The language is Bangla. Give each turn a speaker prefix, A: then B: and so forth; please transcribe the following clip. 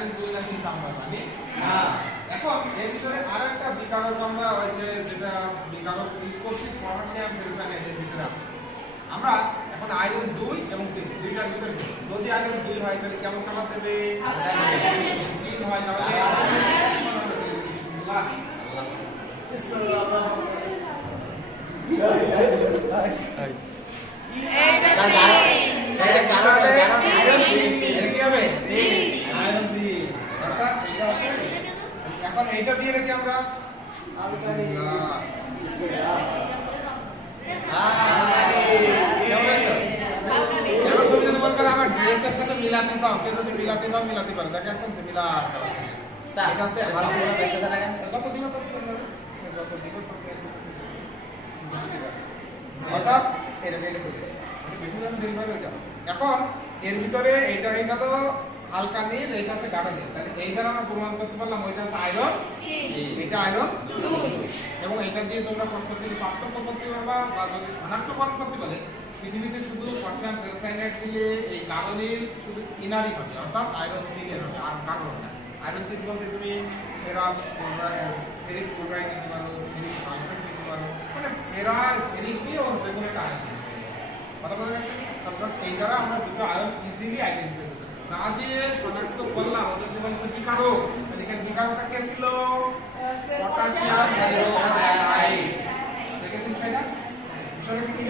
A: নাইন বলে কিন্তু আমরা জানি। এখন এর ভিতরে আর একটা বিকারক আমরা ওই যে যেটা বিকারক ইউজ করছি পটাশিয়াম সেলফান এর ভিতরে আছে। আমরা এখন আয়রন দুই এবং তিন দুইটার ভিতরে যদি আয়রন দুই হয় তাহলে কেমন কালার দেবে? তিন হয় তাহলে
B: কি
A: হবে? এইটা দিয়ে রেখে আমরা বিসমিল্লাহ। তুমি যদি মনে করো আমার ড্রেসের সাথে মিলাতে চাও কেউ যদি মিলাতে চাও মিলাতে পারো। দেখো একদম সিমিলার
B: এটা আছে
A: যত। যত
B: অর্থাৎ
A: এটা এটা চলে বেশি দাম এখন এর ভিতরে এইটা হয়ে গেল হালকা নীল এইটা আছে গাঢ় নীল। তাহলে এই দ্বারা আমরা প্রমাণ করতে পারলাম ওইটা আছে আয়রন
B: এটা
A: আয়রন এবং এটা দিয়ে তোমরা প্রশ্ন যদি পার্থক্য করতে পারবা বা যদি শনাক্তকরণ করতে পারে পৃথিবীতে শুধু পটাশিয়াম পেরোসাইনাইড দিলে এই কার্বনিল শুধু ইনারই হবে অর্থাৎ আয়রন দিকে হবে আর কার্বন হবে আয়রন সিল বলতে তুমি ফেরাস ফেরিক ক্লোরাইড দিতে পারো ফেরিক সালফেট দিতে পারো মানে ফেরা ফেরিক দিয়ে ওর যে কোনো একটা আয়রন কথা বলে গেছে? এই দ্বারা আমরা দুটো আয়রন ইজিলি আইডেন্টিফাই না দিয়ে শনাক্ত করলাম। ওদের জীবন কি কারও? এখানে কি কারণটা কে ছিল? পটাশিয়াম হাইড্রোক্সাইড দেখেছেন কি